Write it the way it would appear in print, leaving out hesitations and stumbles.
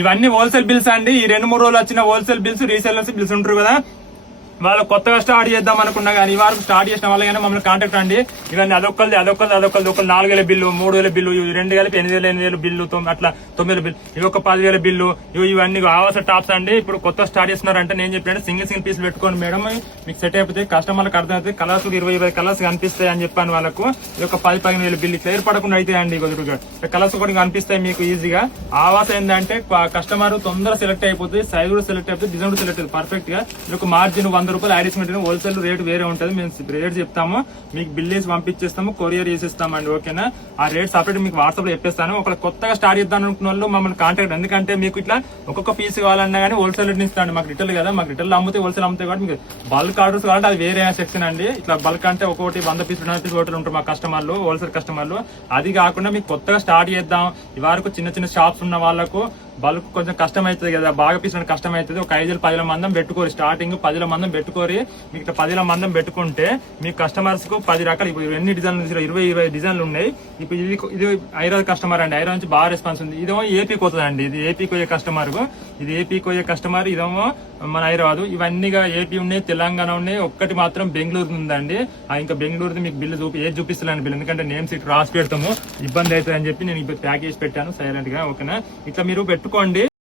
ఇవన్నీ wholesale bills అండి. ఈ 2-3 రోజులు వచ్చిన హోల్సేల్ బిల్స్, రీసేలర్స్ బిల్స్ ఉంటారు కదా, వాళ్ళు కొత్తగా స్టార్ట్ చేద్దాం అనుకున్నా కానీ ఈ వారం స్టార్ట్ చేసిన వాళ్ళ కానీ మమ్మల్ని కాంటాక్ట్ అండి. ఇవన్నీ అదొక్కది ఒక 4,000 బిల్లు, 3,000 బిల్లు, 2 కలిపి 8,000 బిల్లు, అట్లా 9,000 బిల్లు, ఇవి ఒక 10,000 బిల్లు, ఇవన్నీ ఆవాస టాప్స్ అండి. ఇప్పుడు కొత్త స్టార్ట్ చేస్తున్నారంటే నేను చెప్పాను సింగిల్ పీస్ పెట్టుకోండి మేడం, మీకు సెట్ అయిపోతే కస్టమర్లకు అర్థమవుతుంది. కలర్స్ 20 కలర్స్ కనిపిస్తాయి అని చెప్పాను వాళ్ళకు. ఇది ఒక 10,000-15,000 బిల్లు ఇట్లా ఏర్పడకుండా అయితే అండి. కలర్స్ కూడా కనిపిస్తాయి మీకు ఈజీగా. ఆవాస ఏంటంటే కస్టమర్ తొందర సెలెక్ట్ అయిపోతుంది, సైజ్ కూడా సెలెక్ట్ అయిపోతుంది, డిజైన్ కూడా సెలెక్ట్ అవుతుంది పర్ఫెక్ట్ గా. ఇది ఒక మార్జిన్ 100 రూపాయలు యాడ్ చేసుకుంటే హోల్సేల్ రేట్ వేరే ఉంటుంది. మేము రేట్ చెప్తాము, మీకు బిల్ వేసి పంపించేస్తాము, కొరియర్ చేసిస్తామండి. ఓకేనా? ఆ రేట్ సపరేట్ మీకు వాట్సాప్ లో చెప్పేస్తాను. ఒక కొత్తగా స్టార్ట్ చేద్దాం అనుకున్న వాళ్ళు మమ్మల్ని కాంటాక్ట్, ఎందుకంటే మీకు ఇట్లా ఒక్కొక్క పీస్ కావాలన్నా కానీ హోల్సేల్ రేట్ ఇస్తాండి. మాకు రిటైల్ కదా, మాకు రిటైల్ అమ్ముతే హోల్సేల్ అమ్ముతాయి కాబట్టి మీకు బల్క్ ఆర్డర్స్ కావాలంటే అది వేరే సెక్షన్ అండి. ఇట్లా బల్క్ అంటే ఒకటి 100 పీస్ 200 పీస్ హోటల్ ఉంటారు మా కస్టమర్లు, హోల్సేల్ కస్టమర్లు. అది కాకుండా మీకు కొత్తగా స్టార్ట్ చేద్దాం, ఈ వరకు చిన్న షాప్స్ ఉన్న వాళ్ళకు బల్క్ కొంచెం కష్టం అవుతుంది కదా, బాగా పీస్ కష్టం అవుతుంది. ఒక 5-10 మందం పెట్టుకోరు, స్టార్టింగ్ 10 మందం పెట్టుకోరి. మీకు ఇట్లా 10 మందం పెట్టుకుంటే మీ కస్టమర్స్ కు 10 రకాలు, ఇప్పుడు ఎన్ని డిజైన్లు 20 డిజైన్లు ఉన్నాయి. ఇప్పుడు ఇది హైదరాబాద్ కస్టమర్ అండి, హైదరాబాద్ నుంచి బాగా రెస్పాన్స్ ఉంది. ఇదేమో ఏపీకి వస్తుంది అండి, ఇది ఏపీకి పోయే కస్టమర్ కు, ఇది ఏపీకి పోయే కస్టమర్, ఇదేమో మన హైదరాబాద్. ఇవన్నీగా ఏపీ ఉన్నాయి, తెలంగాణ ఉన్నాయి, ఒక్కటి మాత్రం బెంగళూరు ఉందండి. ఇంకా బెంగళూరుది మీకు బిల్లు ఏది చూపిస్తున్నాను బిల్లు, ఎందుకంటే నేమ్స్ ఇటు రాసి పెడతాము, ఇబ్బంది అవుతుంది అని చెప్పి నేను ఇప్పుడు ప్యాక్ చేసి పెట్టాను సైలెంట్ గా. ఓకేనా? ఇట్లా మీరు పెట్టుకోండి.